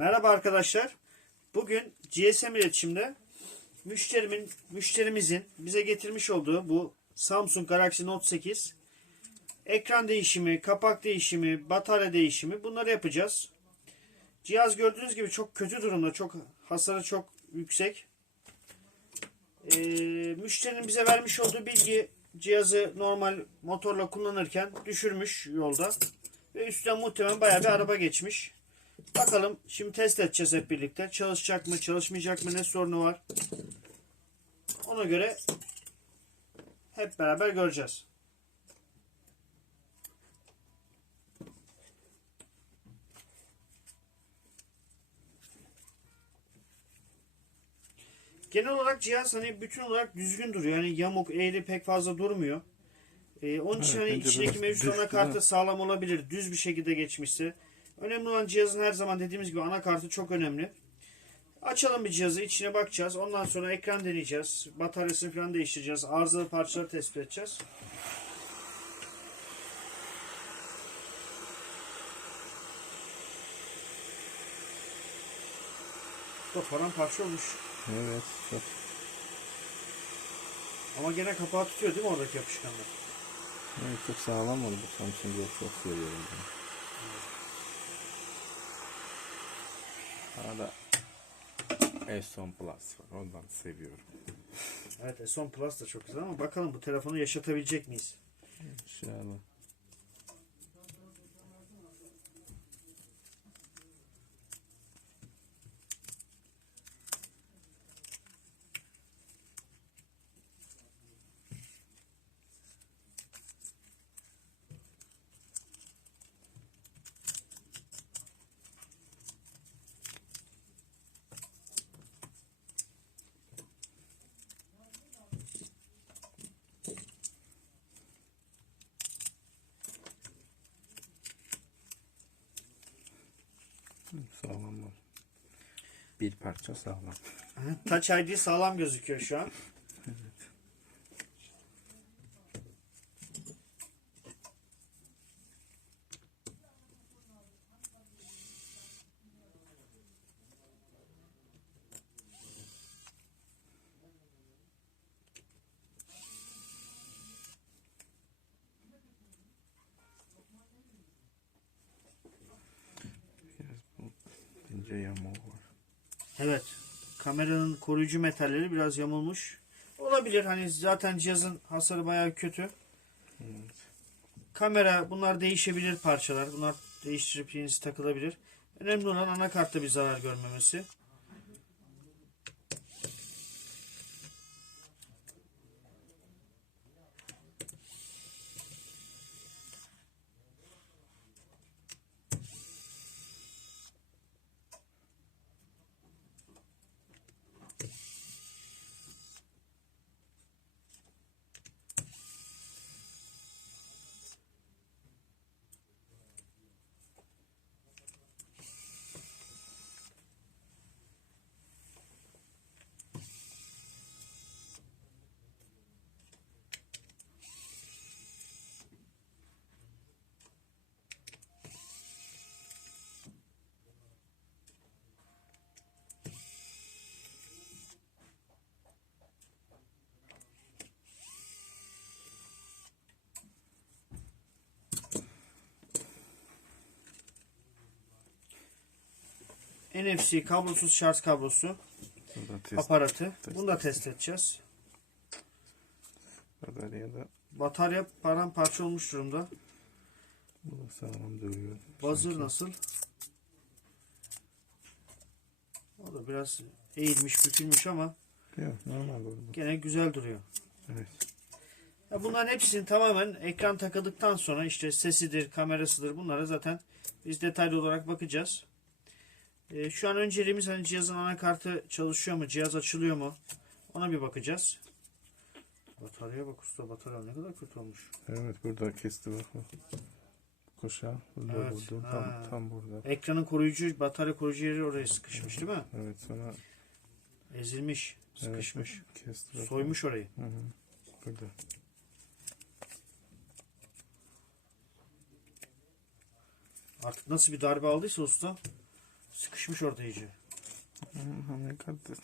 Merhaba arkadaşlar. Bugün GSM iletişimde müşterimin, müşterimizin bize getirmiş olduğu bu Samsung Galaxy Note 8 ekran değişimi, kapak değişimi, batarya değişimi bunları yapacağız. Cihaz gördüğünüz gibi çok kötü durumda. Çok hasarı çok yüksek. Ee, müşterinin bize vermiş olduğu bilgi cihazı normal motorla kullanırken düşürmüş yolda. Ve üstten muhtemelen bayağı bir araba geçmiş. Bakalım şimdi test edeceğiz hep birlikte. Çalışacak mı, çalışmayacak mı, ne sorunu var? Ona göre hep beraber göreceğiz. Genel olarak cihaz hani bütün olarak düzgün duruyor. Yani yamuk, eğri pek fazla durmuyor. Ee, onun için Evet, hani içindeki mevcut düz, anakartı değil sağlam olabilir. Düz bir şekilde geçmişse. Önemli olan cihazın her zaman dediğimiz gibi anakartı çok önemli. Açalım bir cihazı, içine bakacağız. Ondan sonra ekran deneyeceğiz. Bataryasını falan değiştireceğiz. Arızalı parçaları tespit edeceğiz. Bu paramparça olmuş. Evet. Çok. Ama gene kapağı tutuyor değil mi oradaki yapışkanlar? Evet, çok sağlam oldu. Samsung'u çok seviyorum ben. Arada S10 Plus var. Ondan seviyorum. Evet S10 Plus da çok güzel ama bakalım bu telefonu yaşatabilecek miyiz? İnşallah. Hı, Sağlam var. Bir parça sağlam. Touch ID sağlam gözüküyor şu an. Biraz bu ince yamuğu var. Evet. Kameranın koruyucu metalleri biraz yamulmuş. Olabilir. Hani zaten cihazın hasarı bayağı kötü. Evet. Kamera bunlar değişebilir parçalar. Bunlar değiştirip yenisi takılabilir. Önemli olan anakartta bir zarar görmemesi. NFC kablosuz şarj kablosu aparatı. test Bunu da test edeceğiz. Batarya da Batarya paramparça olmuş durumda. bu da sağlam duruyor. Buzzer Sanki. nasıl? O da biraz eğilmiş, bükülmüş ama Yok, normal bu. gene güzel duruyor. Evet. Ya bunların hepsini tamamen ekran takıldıktan sonra işte sesidir, kamerasıdır bunlara zaten biz detaylı olarak bakacağız. Ee, şu an önceliğimiz hani cihazın anakartı çalışıyor mu, cihaz açılıyor mu ona bir bakacağız. Bataryaya bak usta batarya ne kadar kötü olmuş. Evet burada kesti bak. Koşa burada Evet, ha. Tam, tam burada. Ekranın koruyucu, batarya koruyucu yeri oraya sıkışmış değil mi? Evet sonra Ezilmiş, sıkışmış. Evet, kesti bak. Soymuş orayı. Hı hı. Burada. Artık nasıl bir darbe aldıysa usta Sıkışmış orada iyice. Anakartı.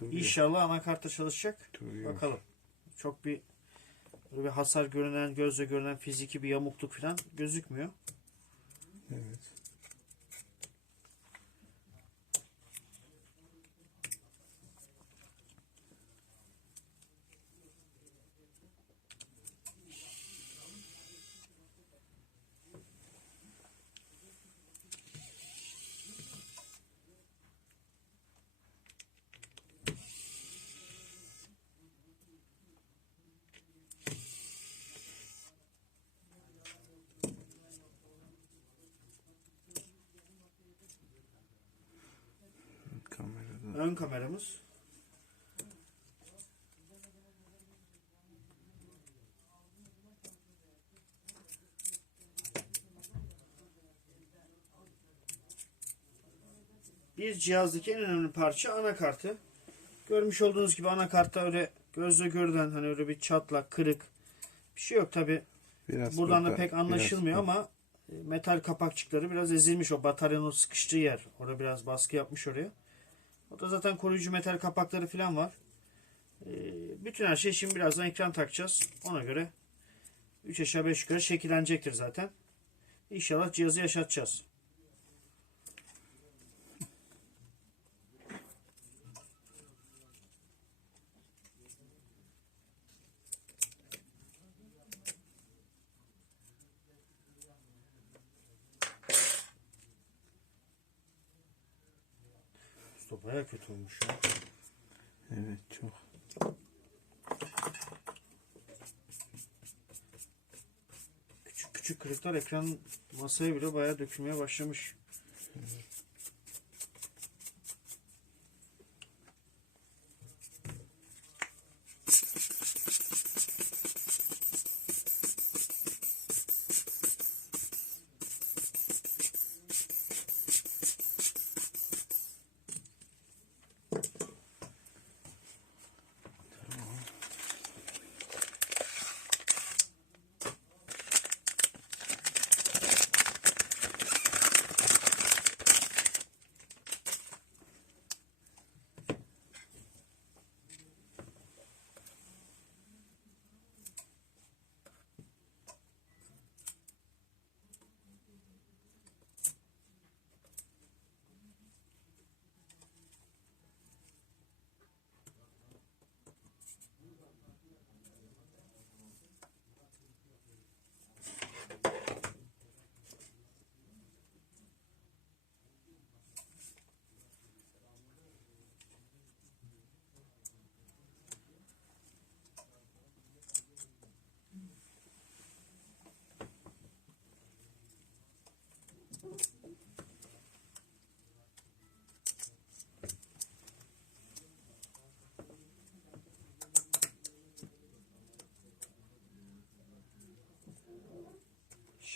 Duruyor. İnşallah anakartta çalışacak. Duruyor. Bakalım. Çok bir böyle bir hasar görünen, gözle görünen fiziki bir yamukluk falan gözükmüyor. Evet. Ön kameramız. Bir cihazdaki en önemli parça anakartı. Görmüş olduğunuz gibi anakartta öyle gözle görülen hani öyle bir çatlak, kırık bir şey yok tabi. Biraz Buradan da pek anlaşılmıyor ama e, metal kapakçıkları biraz ezilmiş. O bataryanın sıkıştığı yer. Orada biraz baskı yapmış oraya. O da zaten koruyucu metal kapakları falan var. E, Bütün her şey şimdi birazdan ekran takacağız. Ona göre 3 aşağı 5 yukarı şekillenecektir zaten. İnşallah cihazı yaşatacağız. Usta baya kötü olmuş ya. Evet çok. Küçük küçük kırıklar ekran masaya bile bayağı dökülmeye başlamış.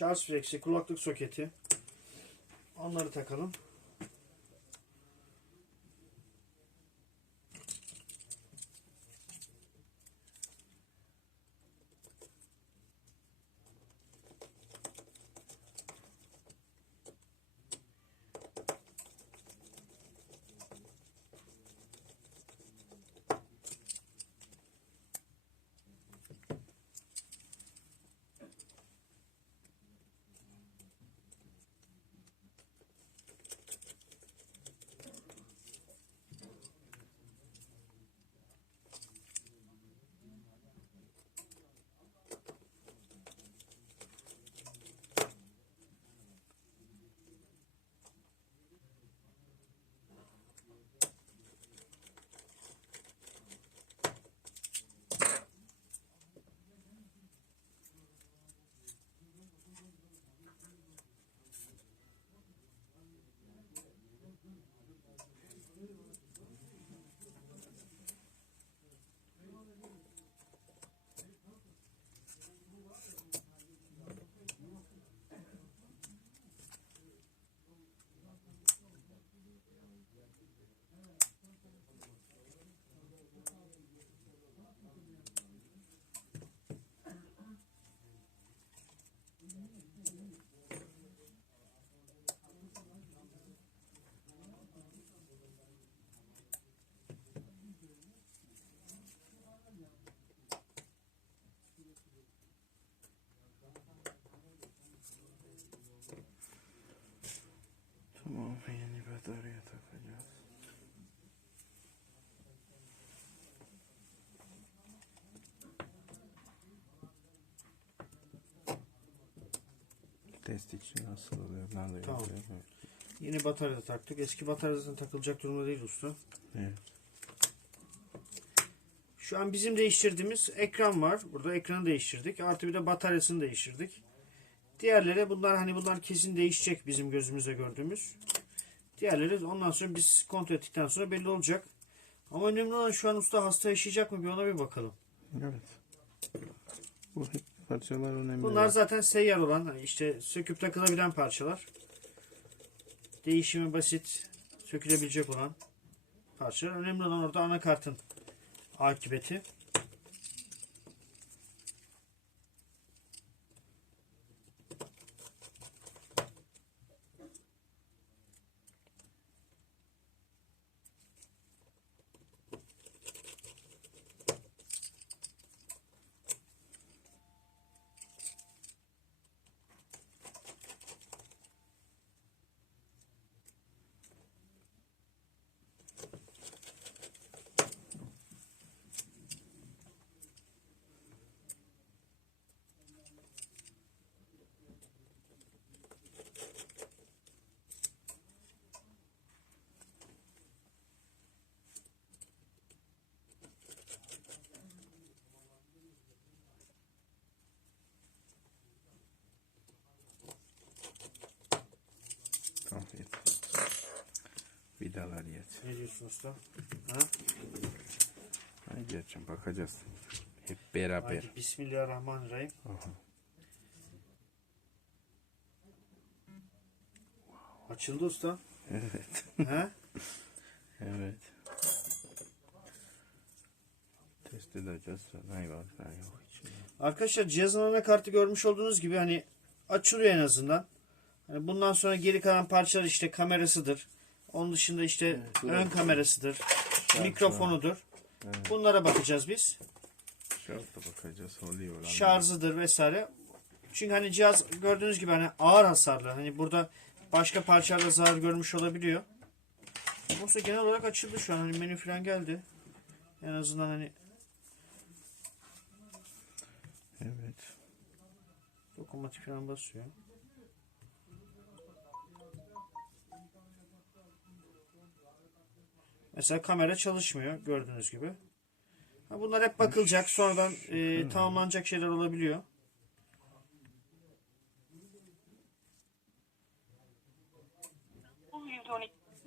Şarj fleksi, kulaklık soketi. Onları takalım. Batarya takacağız. Test için nasıl oluyor? Ben de Tamam. yapıyorum. Yeni batarya taktık. Eski batarya zaten takılacak durumda değil usta. Evet. Şu an bizim değiştirdiğimiz ekran var. Burada ekranı değiştirdik. Artı bir de bataryasını değiştirdik. Diğerleri bunlar hani bunlar kesin değişecek bizim gözümüze gördüğümüz. Diğerleri ondan sonra biz kontrol ettikten sonra belli olacak. Ama önemli olan şu an usta hasta yaşayacak mı bir ona bir bakalım. Evet. Bu parçalar önemli. Bunlar zaten seyyar olan işte söküp takılabilen parçalar. Değişimi basit, sökülebilecek olan parçalar. Önemli olan orada anakartın akıbeti. Yeter. Vidalar yeter. Ne diyorsun usta? Ha? Hayır geçen bakacağız. Hep beraber. Haydi Bismillahirrahmanirrahim. Aha. Açıldı usta. Evet. ha? Evet. Test edeceğiz. Ne yok içinde. Arkadaşlar cihazın anakartı görmüş olduğunuz gibi hani açılıyor en azından. Bundan sonra geri kalan parçalar işte kamerasıdır. Onun dışında işte Evet, ön evet. kamerasıdır. mikrofonudur. Evet. Bunlara bakacağız biz. Şartta bakacağız. Oluyor. Şarjıdır vesaire. Çünkü hani cihaz gördüğünüz gibi hani ağır hasarlı. Hani burada başka parçalarda zarar görmüş olabiliyor. Oysa genel olarak açıldı şu an. Hani menü falan geldi. En azından hani Evet. dokunmatik falan basıyor. Mesela kamera çalışmıyor gördüğünüz gibi. Ha, bunlar hep bakılacak. Sonradan e, tamamlanacak şeyler olabiliyor.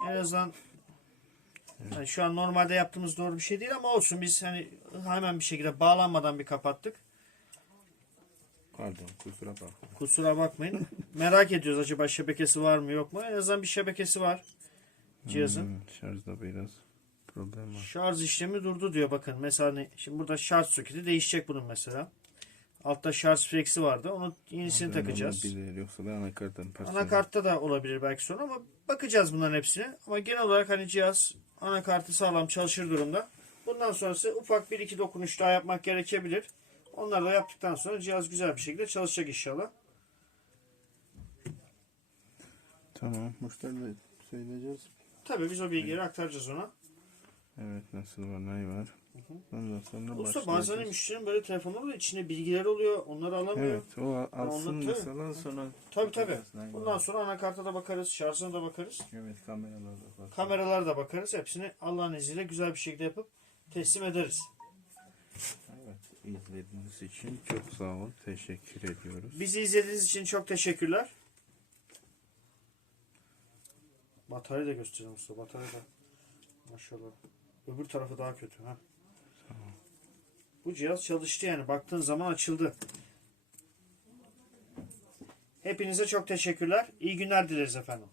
En azından yani şu an normalde yaptığımız doğru bir şey değil ama olsun biz hani hemen bir şekilde bağlanmadan bir kapattık. Pardon kusura bakma. Kusura bakmayın. Merak ediyoruz acaba şebekesi var mı yok mu? En azından bir şebekesi var cihazın. Hmm, şarjda biraz problem var. Şarj işlemi durdu diyor bakın. Mesela hani şimdi burada şarj soketi değişecek bunun mesela. Altta şarj flexi vardı. Onu yenisini Bazen takacağız. olabilir, Yoksa da anakarttan parça. Anakartta da olabilir belki sonra ama bakacağız bunların hepsine. Ama genel olarak hani cihaz anakartı sağlam çalışır durumda. Bundan sonrası ufak bir iki dokunuş daha yapmak gerekebilir. Onları da yaptıktan sonra cihaz güzel bir şekilde çalışacak inşallah. Tamam. Müşteriyle söyleyeceğiz. Tabii biz o bilgileri aktaracağız ona. Evet nasıl var ne var. Ondan sonra Usta bazen müşterinin böyle telefonları oluyor. içinde bilgiler oluyor. Onları alamıyor. Evet o alsın Ondan- mesela sonra. Bakacağız ne Bundan sonra anakarta da bakarız. Şarjına da bakarız. Evet kameralarda bak. Kameralara da bakarız. Hepsini Allah'ın izniyle güzel bir şekilde yapıp teslim ederiz. Evet izlediğiniz için çok sağ olun. Teşekkür ediyoruz. Bizi izlediğiniz için çok teşekkürler. Bataryayı da göstereyim usta. Batarya da maşallah. Öbür tarafı daha kötü. ha. Bu cihaz çalıştı yani. Baktığın zaman açıldı. Hepinize çok teşekkürler. İyi günler dileriz efendim.